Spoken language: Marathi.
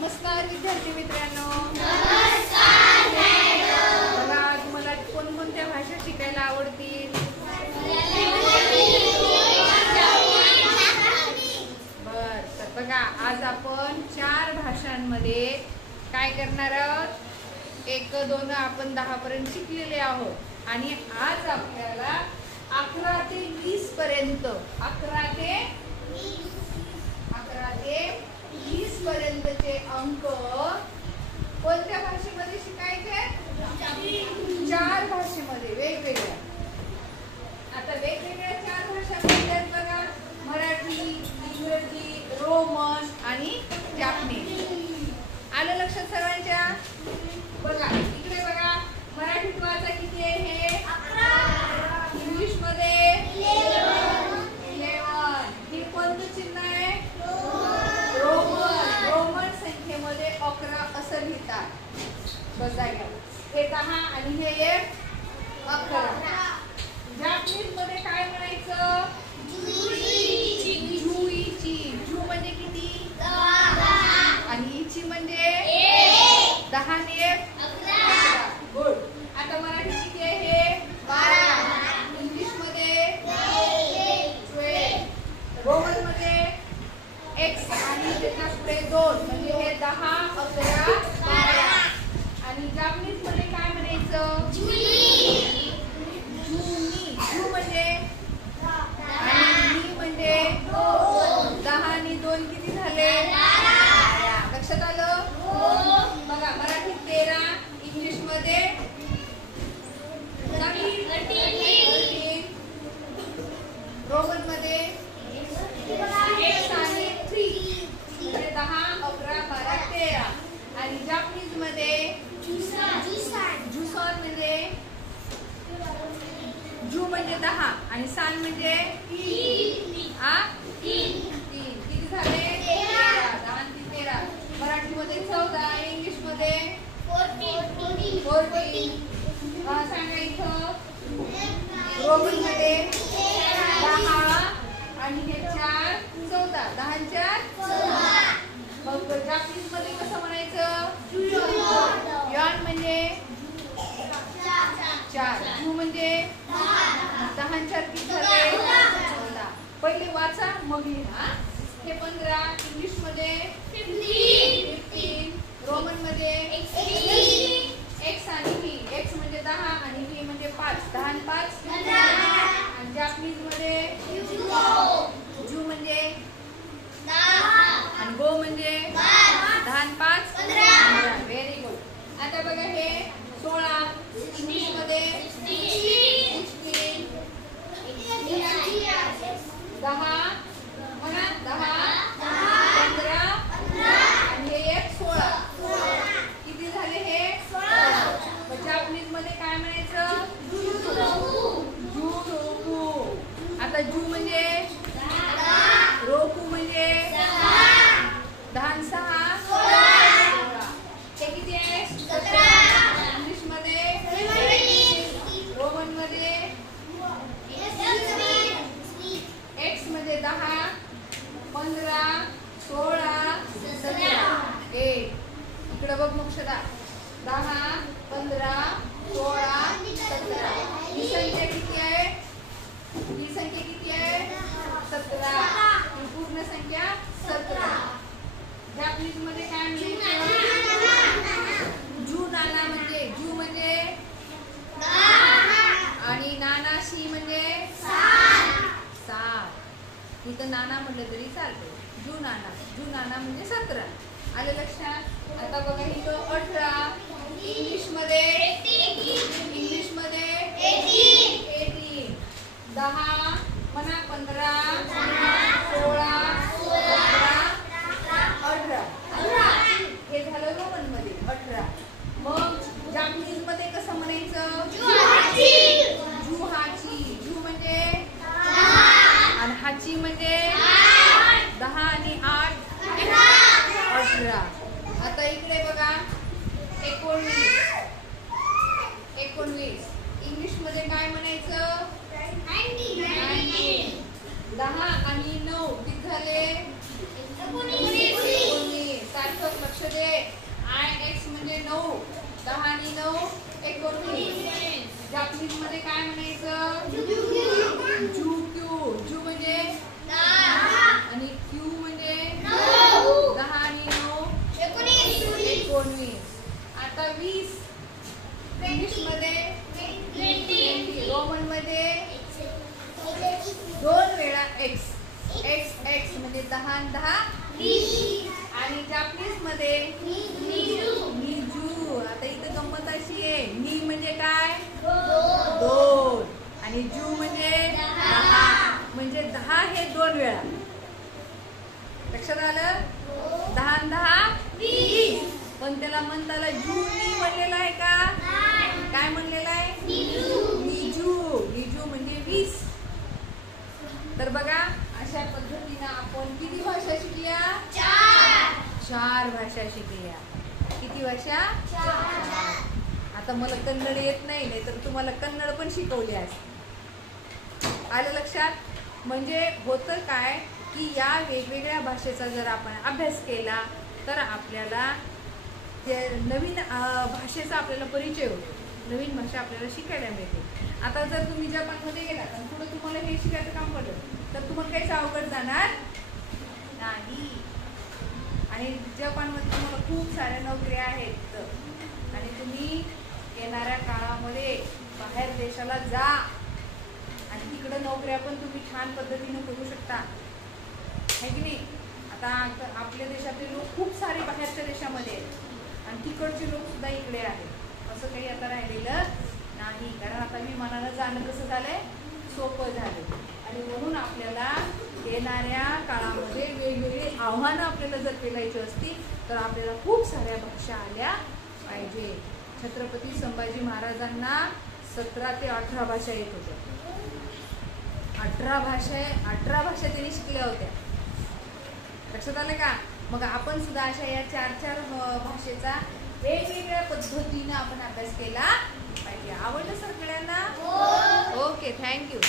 नमस्कार विद्यार्थी मित्रांनो. नमस्कार मॅडम. बघा, तुम्हाला कोणकोणत्या भाषा शिकायला आवडतील? बर, तर बघा आज आपण 4 भाषांमध्ये काय करणार आहोत. 1, 2 आपण 10 पर्यंत शिकलेले आहोत आणि आज आपल्याला 11 ते 20 पर्यंत 11 ते 20 पर्यंतचे अंक कोणत्या भाषेमध्ये शिकायचे? 4 भाषेमध्ये वेगवेगळ्या. आता वेगवेगळ्या 4 भाषा कोणत्या बघा? मराठी, इंग्रजी, रोमन आणि जापनीज. आलं लक्षात सर्वांच्या? बघा इकडे बघा, मराठीत वाचा किती आहे हे? 11. इंग्लिश मध्ये 11. हे कोणतं चिन्ह आहे? रोमन संख्येमध्ये 11 असं लिहितात. बघा हे 10 आणि हे 11. जापनीज मध्ये काय म्हणायचं? जू म्हणजे किती? 10. आणि इची म्हणजे 10 आणि 11. गुड. आता मराठी किती आहे हे? 12. इंग्लिश मध्ये 12. रोमन मध्ये x आणि त्याच्या पुढे 2 म्हणजे हे 10, 11, 12. आणि जापनीज मध्ये काय म्हणायचं? जू म्हणजे आणि मी म्हणजे 10 आणि 2 किती झाले? 12. लक्षात आलं? बघा मराठीत 13, इंग्लिश मध्ये 13, रोमन मध्ये x आणि 3 म्हणजे 10, 11, 12, 13. आणि जापनीज मध्ये जुसान म्हणजे जू म्हणजे 10 आणि सान म्हणजे 3. किती झाले? 13. 10 आणि 13. मराठीमध्ये 14, इंग्लिश मध्ये 14. सांगा इथं. रोमन मध्ये 10 आणि हे 4, 14. 10 आणि 4 14. मग जापनीज मध्ये कसं म्हणायचं? यॉन म्हणजे 4. जू म्हणजे 10 आणि 4 किती झाले? 14. पहिले वाचा मग लिहा. हे 15, इंग्लिश मध्ये 15, रोमन मध्ये x आणि v. x म्हणजे 10 आणि v म्हणजे 5. 10 आणि 5 15. आणि जापनीज मध्ये जू म्हणजे 10 आणि गो म्हणजे 10 आणि 5 15. Very good. आता बघा हे 16, इंग्लिश मध्ये 16, 10 म्हणा 10, 15 आणि हे 16. किती झाले हे? 16. जापनीज मध्ये काय म्हणायचं? जू रोकू. आता जू म्हणजे रोकू म्हणजे 10 आणि 6 16. हे किती आहे? 17. इंग्लिश मध्ये रोमन मध्ये x म्हणजे 10, 15, 16, 17. इकडे बघ मोक्षदा. 10, 15, 16, 17. ही संख्या किती आहे? ही संख्या किती आहे? 17. ही पूर्ण संख्या 17. जापनीज मध्ये काय म्हणायचं? जू नाना म्हणजे जू म्हणजे आणि नानाशी म्हणजे 7. इथं नाना म्हटलं तरी चालतं. जू नाना म्हणजे 17. आलं लक्षात? आता बघा इथं 18, इंग्लिश मध्ये 18, 10 म्हणा 15, 16, 17, 18. हे झालं रोमन मध्ये 18. मग जापनीज मध्ये कसं म्हणायचं? जू म्हणजे आणि हाची म्हणजे 10 आणि 8 18. आता इकडे बघा 19, इंग्लिश मध्ये काय म्हणायचं? 19. 10 आणि 9 किती झाले? 19. सारखं लक्ष दे. आणि जापनीज मध्ये निजू. आता इथं गंमत अशी आहे, नि म्हणजे काय? 2 आणि जू म्हणजे 10. म्हणजे 10 हे 2 वेळा. लक्षात आलं? 10 आणि 10 20. पण त्याला म्हणताला जू नी म्हणलेला आहे का? काय म्हणलेला आहे? निजू. निजू म्हणजे 20. तर बघा, अशा पद्धतीनं आपण किती भाषा शिकल्या? 4 भाषा शिकल्या. किती भाषा? 4. आता मला कन्नड येत नाही, नाही तर तुम्हाला कन्नड पण शिकवली असते. आलं लक्षात? म्हणजे होतं काय की या वेगवेगळ्या भाषेचा जर आपण अभ्यास केला तर आपल्याला नवीन भाषेचा आपल्याला परिचय होतो. नवीन भाषा आपल्याला शिकायला मिळते. आता जर तुम्ही जपानमध्ये गेलात आणि पुढे तुम्हाला हे शिकायचं काम पडलं तर तुम्हाला काहीच अवघड जाणार नाही. आणि जपानमध्ये तुम्हाला खूप साऱ्या नोकऱ्या आहेत आणि तुम्ही येणाऱ्या काळामध्ये बाहेर देशाला जा आणि तिकडं नोकऱ्या पण तुम्ही छान पद्धतीने करू शकता, है की नाही? आता आपल्या देशातले लोक खूप सारे बाहेरच्या देशामध्ये आहेत आणि तिकडचे लोक सुद्धा इकडे आहेत. असं काही आता राहिलेलं नाही, कारण आता विमानानं जाणं कसं झालंय? सोपं झालं. आणि म्हणून आपल्याला येणाऱ्या काळामध्ये वेगवेगळी आव्हानं आपल्याला जर पेलायची असतील तर आपल्याला खूप साऱ्या भाषा आल्या पाहिजे. छत्रपती संभाजी महाराजांना 17 ते 18 भाषा येत होत्या. 18 भाषा त्यांनी शिकल्या होत्या. लक्षात आलं का? मग आपण सुद्धा अशा या 4 भाषेचा वेगवेगळ्या पद्धतीनं आपण अभ्यास केला पाहिजे. आवडलं सगळ्यांना? Okay, thank you.